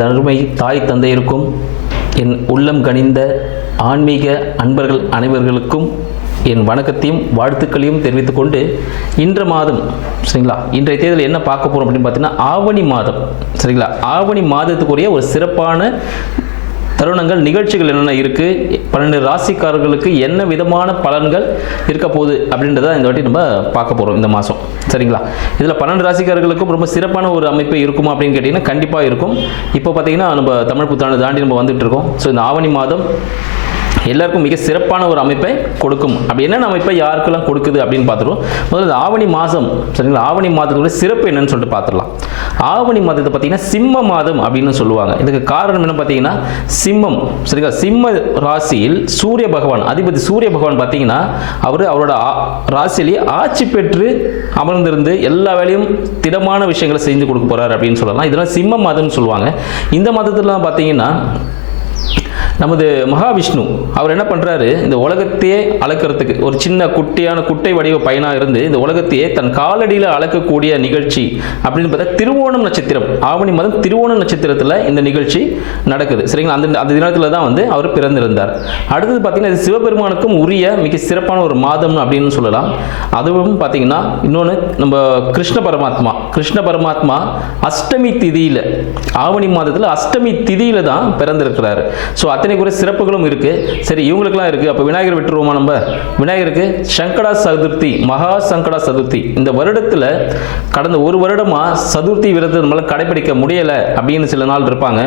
எனது அருமை தாய் தந்தையருக்கும் என் உள்ளம் கனிந்த ஆன்மீக அன்பர்கள் அனைவர்களுக்கும் என் வணக்கத்தையும் வாழ்த்துக்களையும் தெரிவித்துக் கொண்டு இன்ற மாதம் சரிங்களா, இன்றைய தேதியில் என்ன பார்க்க போகிறோம் அப்படின்னு பார்த்தீங்கன்னா ஆவணி மாதம் சரிங்களா. ஆவணி மாதத்துக்குரிய ஒரு சிறப்பான தருணங்கள் நிகழ்ச்சிகள் என்னென்ன இருக்குது, 12 ராசிக்காரர்களுக்கு என்ன விதமான பலன்கள் இருக்க போகுது அப்படின்றத இந்த வாட்டி நம்ம பார்க்க போகிறோம் இந்த மாதம் சரிங்களா. இதில் 12 ராசிக்காரர்களுக்கும் ரொம்ப சிறப்பான ஒரு அமைப்பு இருக்குமா அப்படின்னு கேட்டிங்கன்னா கண்டிப்பாக இருக்கும். இப்போ பார்த்தீங்கன்னா நம்ம தமிழ் புத்தாண்டு தாண்டி நம்ம வந்துட்டு இருக்கோம். ஸோ இந்த ஆவணி மாதம் எல்லாருக்கும் மிக சிறப்பான ஒரு அமைப்பை கொடுக்கும். அப்படி என்னென்ன அமைப்பை யாருக்கெல்லாம் கொடுக்குது அப்படின்னு பார்த்துருவோம். முதல்ல ஆவணி மாதம் சரிங்களா, ஆவணி மாதத்தோட சிறப்பு என்னன்னு சொல்லிட்டு பார்த்துடலாம். ஆவணி மாதத்தை பார்த்தீங்கன்னா சிம்ம மாதம் அப்படின்னு சொல்லுவாங்க. இதுக்கு காரணம் என்ன பார்த்தீங்கன்னா சிம்மம் சரிங்களா, சிம்ம ராசியில் சூரிய பகவான் அதிபதி சூரிய பகவான் பார்த்தீங்கன்னா அவரோட ராசியிலேயே ஆட்சி பெற்று அமர்ந்திருந்து எல்லா வேலையும் திடமான விஷயங்களை செஞ்சு கொடுக்க போறாரு அப்படின்னு சொல்லலாம். இதெல்லாம் சிம்ம மாதம்னு சொல்லுவாங்க. இந்த மாதத்துல பார்த்தீங்கன்னா நமது மகாவிஷ்ணு அவர் என்ன பண்ணுறாரு, இந்த உலகத்தையே அளக்கிறதுக்கு ஒரு சின்ன குட்டை வடிவ பையனாக இருந்து இந்த உலகத்தையே தன் காலடியில் அளக்கக்கூடிய நிகழ்ச்சி அப்படின்னு பார்த்தா திருவோணம் நட்சத்திரம், ஆவணி மாதம் திருவோணம் நட்சத்திரத்தில் இந்த நிகழ்ச்சி நடக்குது சரிங்களா. அந்த தினத்தில் தான் வந்து அவர் பிறந்திருந்தார். அடுத்தது பார்த்தீங்கன்னா இது சிவபெருமானுக்கும் உரிய மிக சிறப்பான ஒரு மாதம் அப்படின்னு சொல்லலாம். அதுவும் பார்த்தீங்கன்னா இன்னொன்று நம்ம கிருஷ்ண பரமாத்மா அஷ்டமி திதியில், ஆவணி மாதத்தில் அஷ்டமி திதியில் தான் பிறந்திருக்கிறாரு. ஸோ அத்தனை கூட சிறப்புகளும் இருக்கு. சரி, இவங்களுக்குலாம் இருக்கு. அப்போ விநாயகர் விட்டுருவோமா நம்ம? விநாயகருக்கு சங்கடா சதுர்த்தி, மகா சங்கடா சதுர்த்தி இந்த வருடத்தில் கடந்த ஒரு வருடமா சதுர்த்தி விரதத்தை நம்மளால கடைபிடிக்க முடியலை அப்படின்னு சில நாள் இருப்பாங்க,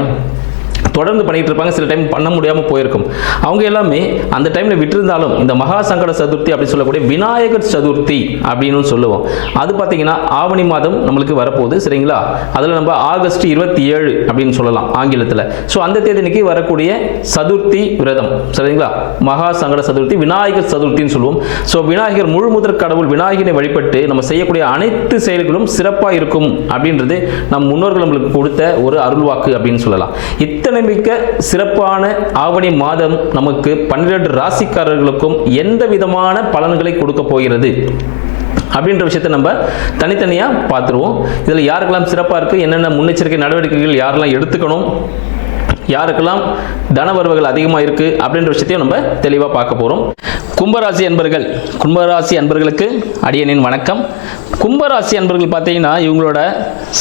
தொடர்ந்து பண்ணிட்டு இருப்பாங்க. சில டைம் பண்ண முடியாமல் போயிருக்கும். அவங்க எல்லாமே அந்த டைமில் விட்டிருந்தாலும் இந்த மகா சங்கட சதுர்த்தி அப்படின்னு சொல்லக்கூடிய விநாயகர் சதுர்த்தி அப்படின்னு சொல்லுவோம். அது பார்த்தீங்கன்னா ஆவணி மாதம் நம்மளுக்கு வரப்போகுது சரிங்களா. அதில் நம்ம ஆகஸ்ட் 27 அப்படின்னு சொல்லலாம் ஆங்கிலத்தில். ஸோ அந்த தேதிக்கு வரக்கூடிய சதுர்த்தி விரதம் சரிங்களா, மகா சங்கட சதுர்த்தி விநாயகர் சதுர்த்தின்னு சொல்லுவோம். ஸோ விநாயகர் முழு முதற் கடவுள் விநாயகரை வழிபட்டு நம்ம செய்யக்கூடிய அனைத்து செயல்களும் சிறப்பாக இருக்கும் அப்படின்றது நம் முன்னோர்கள் நம்மளுக்கு கொடுத்த ஒரு அருள்வாக்கு அப்படின்னு சொல்லலாம். இத்தனை மிக்க சிறப்பான ஆவணி மாதம் நமக்கு 12 ராசிக்காரர்களுக்கும் எந்த விதமான பலன்களை கொடுக்க போகிறது அப்படின்ற விஷயத்தை நம்ம தனித்தனியா பார்த்துருவோம். இதில் யாருக்கெல்லாம் சிறப்பாக இருக்கு, என்னென்ன முன்னெச்சரிக்கை நடவடிக்கைகள் யாரெல்லாம் எடுத்துக்கணும், யாருக்கெல்லாம் தனவரவுகள் அதிகமாக இருக்கு அப்படின்ற விஷயத்தையும் நம்ம தெளிவாக பார்க்க போறோம். கும்பராசி அன்பர்களுக்கு அடியனின் வணக்கம். கும்பராசி அன்பர்கள் பார்த்தீங்கன்னா இவங்களோட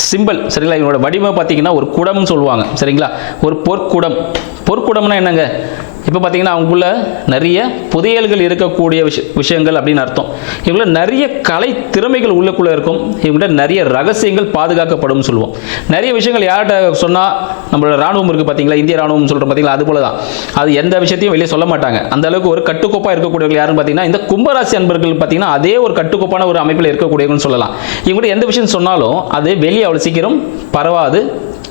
சிம்பிள் சரிங்களா, இவங்களோட வடிவம் பார்த்தீங்கன்னா ஒரு குடம்னு சொல்லுவாங்க சரிங்களா, ஒரு பொற்குடம்னா என்னங்க, இப்போ பார்த்தீங்கன்னா அவங்களுக்குள்ள நிறைய புதையல்கள் இருக்கக்கூடிய விஷயங்கள் அப்படின்னு அர்த்தம். இவங்கள நிறைய கலை திறமைகள் உள்ளுக்குள்ளே இருக்கும். இவங்கள்ட்ட நிறைய ரகசியங்கள் பாதுகாக்கப்படும் சொல்லுவோம். நிறைய விஷயங்கள் யார்கிட்ட சொன்னால், நம்மளோட ராணுவம் இருக்குது பார்த்தீங்களா, இந்திய ராணுவம் சொல்கிறோம் பார்த்தீங்களா, அது போல தான். அது எந்த விஷயத்தையும் வெளியே சொல்ல மாட்டாங்க. அந்த அளவுக்கு ஒரு கட்டுக்கோப்பாக இருக்கக்கூடியவர்கள் யாருன்னு பார்த்தீங்கன்னா இந்த கும்பராசி அன்பர்கள் பார்த்தீங்கன்னா அதே ஒரு கட்டுக்கோப்பான ஒரு அமைப்பில் இருக்கக்கூடியவங்கன்னு சொல்லலாம். இவங்கள்ட்ட எந்த விஷயம் சொன்னாலும் அது வெளியே அவ்வளோ சீக்கிரம் பரவாது,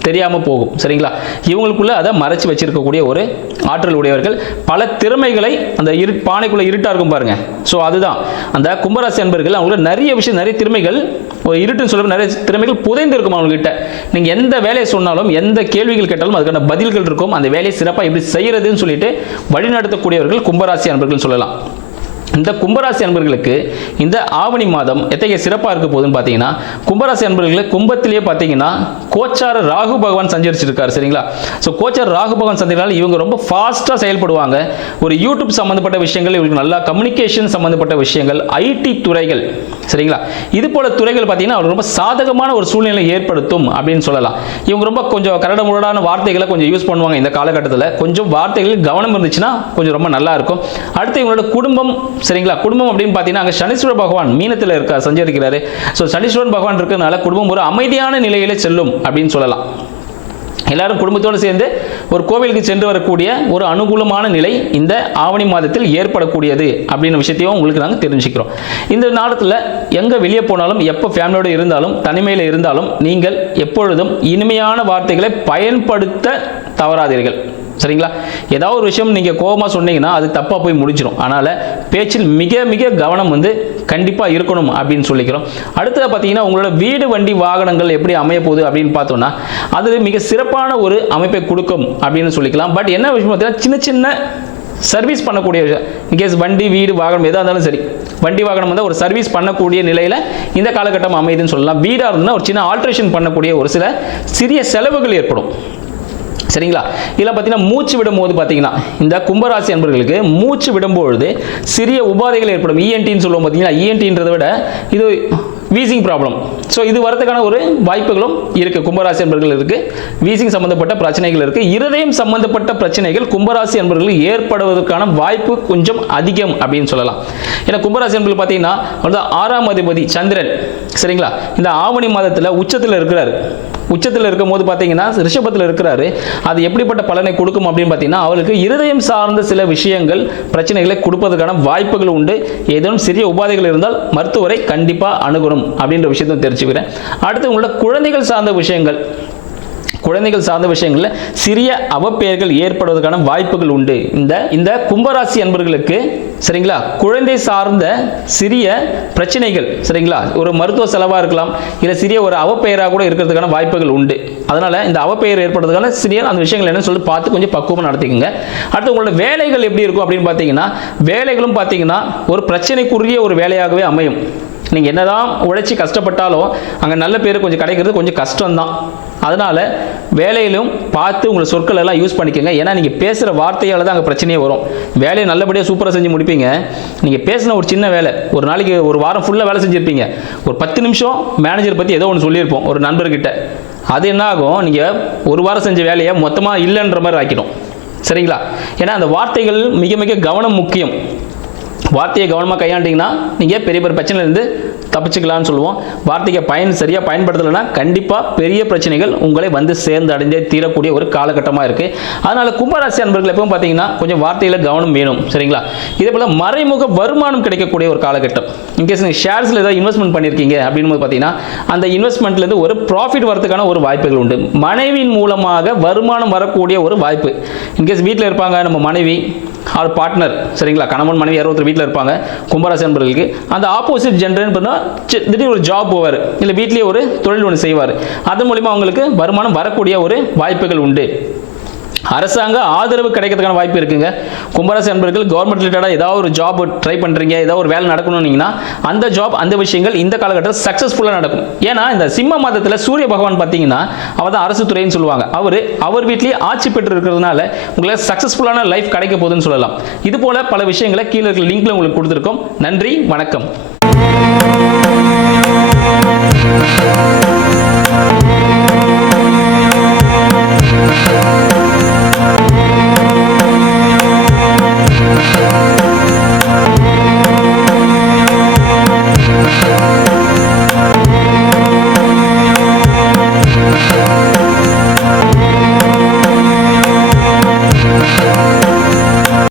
தெரியாமல் போகும் சரிங்களா. இவங்களுக்குள்ள அதை மறைச்சு வச்சிருக்கக்கூடிய ஒரு ஆற்றல் உடையவர்கள். பல திறமைகளை அந்த பானைக்குள்ள இருட்டா இருக்கும் பாருங்க. ஸோ அதுதான் அந்த கும்பராசி அன்பர்கள். அவங்களுக்கு நிறைய திறமைகள், ஒரு இருட்டுன்னு சொல்ல நிறைய திறமைகள் புதைந்து இருக்கும் அவங்ககிட்ட. நீங்க எந்த வேலையை சொன்னாலும் எந்த கேள்விகள் கேட்டாலும் அதுக்கான பதில்கள் இருக்கும். அந்த வேலையை சிறப்பாக எப்படி செய்யறதுன்னு சொல்லிட்டு வழிநடத்தக்கூடியவர்கள் கும்பராசி அன்பர்கள் சொல்லலாம். இந்த கும்பராசி அன்பர்களுக்கு இந்த ஆவணி மாதம் எத்தகைய சிறப்பாக இருக்க போகுதுன்னு பார்த்தீங்கன்னா, கும்பராசி அன்பர்களுக்கு கும்பத்திலேயே பார்த்தீங்கன்னா கோச்சார ராகு பகவான் சஞ்சரிச்சிருக்காரு சரிங்களா. ஸோ கோச்சார ராகு பகவான் சஞ்சரினால இவங்க ரொம்ப ஃபாஸ்ட்டாக செயல்படுவாங்க. ஒரு யூடியூப் சம்மந்தப்பட்ட விஷயங்கள், இவங்களுக்கு நல்லா கம்யூனிகேஷன் சம்மந்தப்பட்ட விஷயங்கள், ஐடி துறைகள் சரிங்களா, இது போல துறைகள் பார்த்தீங்கன்னா அவர் ரொம்ப சாதகமான ஒரு சூழ்நிலை ஏற்படுத்தும் அப்படின்னு சொல்லலாம். இவங்க ரொம்ப கொஞ்சம் கரடுமுரடான வார்த்தைகளை கொஞ்சம் யூஸ் பண்ணுவாங்க. இந்த காலகட்டத்தில் கொஞ்சம் வார்த்தைகளில் கவனம் இருந்துச்சுன்னா கொஞ்சம் ரொம்ப நல்லா இருக்கும். அடுத்து இவங்களோட குடும்பம் சரிங்களா. குடும்பம் அப்படின்னு பார்த்தீங்கன்னா அங்கே சனீஸ்வர பகவான் மீனத்தில் இருக்கார், சஞ்சரிக்கிறாரு. ஸோ சனீஸ்வரன் பகவான் இருக்கிறதுனால குடும்பம் ஒரு அமைதியான நிலையிலே செல்லும் அப்படின்னு சொல்லலாம். எல்லாரும் குடும்பத்தோடு சேர்ந்து ஒரு கோவிலுக்கு சென்று வரக்கூடிய ஒரு அனுகூலமான நிலை இந்த ஆவணி மாதத்தில் ஏற்படக்கூடியது அப்படின்னு விஷயத்தையும் உங்களுக்கு நாங்கள் தெரிஞ்சுக்கிறோம். இந்த நாளத்தில் எங்கே வெளியே போனாலும், எப்போ ஃபேமிலியோடு இருந்தாலும், தனிமையில் இருந்தாலும் நீங்கள் எப்பொழுதும் இனிமையான வார்த்தைகளை பயன்படுத்த தவறாதீர்கள் சரிங்களா. ஏதாவது ஒரு விஷயம் நீங்கள் கோபமாக சொன்னீங்கன்னா அது தப்பாக போய் முடிச்சிடும். அதனால் பேச்சில் மிக மிக கவனம் வந்து கண்டிப்பாக இருக்கணும் அப்படின்னு சொல்லிக்கிறோம். அடுத்தது பார்த்தீங்கன்னா உங்களோட வீடு வண்டி வாகனங்கள் எப்படி அமைய போகுது அப்படின்னு பார்த்தோம்னா அது மிக சிறப்பான ஒரு அமைப்பை கொடுக்கும் அப்படின்னு சொல்லிக்கலாம். பட் என்ன விஷயம் பார்த்தீங்கன்னா சின்ன சின்ன சர்வீஸ் பண்ணக்கூடிய விஷயம், இன்கேஸ் வண்டி வீடு வாகனம் எதாக இருந்தாலும் சரி, வண்டி வாகனம் வந்து ஒரு சர்வீஸ் பண்ணக்கூடிய நிலையில் இந்த காலகட்டம் அமையுதுன்னு சொல்லலாம். வீடாக இருந்தால் ஒரு சின்ன ஆல்ட்ரேஷன் பண்ணக்கூடிய ஒரு சில சிறிய செலவுகள் ஏற்படும். சரிங்களா? இதில் பார்த்தீங்கன்னா மூச்சு விடும்போது பார்த்தீங்கன்னா இந்த கும்பராசி அன்பர்களுக்கு மூச்சு விடும்பொழுது சிறிய உபாதைகள் ஏற்படும். இஎன்டின்னு சொல்லுவோம் பார்த்தீங்களா, இஎன்டின்றதை விட இது வீசிங் ப்ராப்ளம். ஸோ இது வரதுக்கான ஒரு வாய்ப்புகளும் இருக்குது. கும்பராசி அன்பர்கள் இருக்குது, வீசிங் சம்பந்தப்பட்ட பிரச்சனைகள் இருக்குது. இருதயம் சம்பந்தப்பட்ட பிரச்சனைகள் கும்பராசி அன்பர்கள் ஏற்படுவதற்கான வாய்ப்பு கொஞ்சம் அதிகம் அப்படின்னு சொல்லலாம். ஏன்னா கும்பராசி அன்பர்கள் பார்த்தீங்கன்னா 6ஆம் அதிபதி சந்திரன், சரிங்களா, இந்த ஆவணி மாதத்தில் உச்சத்தில் இருக்கிறார். உச்சத்தில் இருக்கும் போது பார்த்தீங்கன்னா ரிஷபத்தில் இருக்கிறாரு. அது எப்படிப்பட்ட பலனை கொடுக்கும் அப்படின்னு பார்த்தீங்கன்னா அவருக்கு இருதயம் சார்ந்த சில விஷயங்கள் பிரச்சனைகளை கொடுப்பதற்கான வாய்ப்புகள் உண்டு. ஏதேனும் சிறிய உபாதைகள் இருந்தால் மருத்துவரை கண்டிப்பாக அணுகணும் அப்படின்ற விஷயத்தை தெரிஞ்சுக்கிறேன். அடுத்து உங்களோட குழந்தைகள் சார்ந்த விஷயங்களில் சிறிய அவப்பெயர்கள் ஏற்படுவதற்கான வாய்ப்புகள் உண்டு. இந்த கும்பராசி அன்பர்களுக்கு சரிங்களா, குழந்தை சார்ந்த சிறிய பிரச்சனைகள், சரிங்களா, ஒரு மருத்துவ செலவாக இருக்கலாம், இல்லை சிறிய ஒரு அவப்பெயராக கூட இருக்கிறதுக்கான வாய்ப்புகள் உண்டு. அதனால இந்த அவப்பெயர் ஏற்படுறதுக்கான சிறிய அந்த விஷயங்கள் என்ன சொல்லி பார்த்து கொஞ்சம் பக்குவமாக நடத்திக்கோங்க. அடுத்து உங்களோட வேலைகள் எப்படி இருக்கும் அப்படின்னு பார்த்தீங்கன்னா வேலைகளும் பார்த்தீங்கன்னா ஒரு பிரச்சனைக்குரிய ஒரு வேலையாகவே அமையும். நீங்கள் என்னதான் உழைச்சி கஷ்டப்பட்டாலும் அங்கே நல்ல பேர் கொஞ்சம் கிடைக்கிறது கொஞ்சம் கஷ்டம்தான். அதனால் வேலையிலும் பார்த்து உங்களை சொற்கள் எல்லாம் யூஸ் பண்ணிக்கோங்க. ஏன்னா நீங்கள் பேசுகிற வார்த்தையால் தான் அங்கே பிரச்சனையே வரும். வேலையை நல்லபடியாக சூப்பராக செஞ்சு முடிப்பீங்க. நீங்கள் பேசின ஒரு சின்ன வேலை, ஒரு நாளைக்கு ஒரு வாரம் ஃபுல்லாக வேலை செஞ்சுருப்பீங்க. ஒரு 10 நிமிஷம் மேனேஜர் பற்றி ஏதோ ஒன்று சொல்லியிருப்போம் ஒரு நண்பர்கிட்ட. அது என்ன ஆகும், நீங்கள் ஒரு வாரம் செஞ்ச வேலையை மொத்தமாக இல்லைன்ற மாதிரி ஆக்கிடும். சரிங்களா? ஏன்னா அந்த வார்த்தைகள் மிக மிக கவனம் முக்கியம். வார்த்தையை கவனமாக கையாண்டிங்கன்னா நீங்கள் பெரிய பெரிய பிரச்சனையிலேருந்து தப்பிச்சுக்கலாம்னு சொல்லுவோம். வார்த்தையை சரியாக பயன்படுத்தலைன்னா கண்டிப்பாக பெரிய பிரச்சனைகள் உங்களை வந்து சேர்ந்து அடைஞ்சே தீரக்கூடிய ஒரு காலகட்டமாக இருக்குது. அதனால் கும்பராசி அன்பர்கள் எப்பவும் பார்த்தீங்கன்னா கொஞ்சம் வார்த்தையில் கவனம் வேணும். சரிங்களா? இதே போல் மறைமுக வருமானம் கிடைக்கக்கூடிய ஒரு காலகட்டம். இன்கேஸ் நீங்கள் ஷேர்ஸில் ஏதாவது இன்வெஸ்ட்மெண்ட் பண்ணியிருக்கீங்க அப்படின்னு பார்த்தீங்கன்னா அந்த இன்வெஸ்ட்மெண்ட்லேருந்து ஒரு ப்ராஃபிட் வரதுக்கான ஒரு வாய்ப்புகள் உண்டு. மனைவியின் மூலமாக வருமானம் வரக்கூடிய ஒரு வாய்ப்பு. இன்கேஸ் வீட்டில் இருப்பாங்க நம்ம மனைவி அவர் பார்ட்னர், சரிங்களா, கணவன் மனைவி யாரோ வீட்டில் இருப்பாங்க கும்பராசி அன்பர்களுக்கு. அந்த ஆப்போசிட் ஜெண்டர்னு பார்த்தா திடீர்னு ஒரு ஜாப் போவார், இல்லை வீட்லேயே ஒரு தொழில் ஒன்று செய்வார். அதன் மூலிமா அவங்களுக்கு வருமானம் வரக்கூடிய ஒரு வாய்ப்புகள் உண்டு. அரசாங்க ஆதரவு கிடைக்கிறதுக்கான வாய்ப்பு இருக்குங்க. கும்பராசி அன்பர்கள் கவர்மெண்ட் ரிலேட்டடாக ஏதாவது ஒரு ஜாப் ட்ரை பண்ணுறீங்க, ஏதாவது ஒரு வேலை நடக்கணும்னீங்கன்னா அந்த ஜாப் அந்த விஷயங்கள் இந்த காலகட்டத்தில் சக்ஸஸ்ஃபுல்லாக நடக்கும். ஏன்னா இந்த சிம்ம மாதத்தில் சூரிய பகவான் பார்த்தீங்கன்னா அவர் தான் அரசு துறைன்னு சொல்லுவாங்க. அவர் வீட்லேயே ஆட்சி பெற்று இருக்கிறதுனால உங்களுக்கு சக்ஸஸ்ஃபுல்லான லைஃப் கிடைக்க போகுதுன்னு சொல்லலாம். இது போல பல விஷயங்களை கீழே இருக்கிற லிங்க்ல உங்களுக்கு கொடுத்துருக்கோம். நன்றி, வணக்கம்.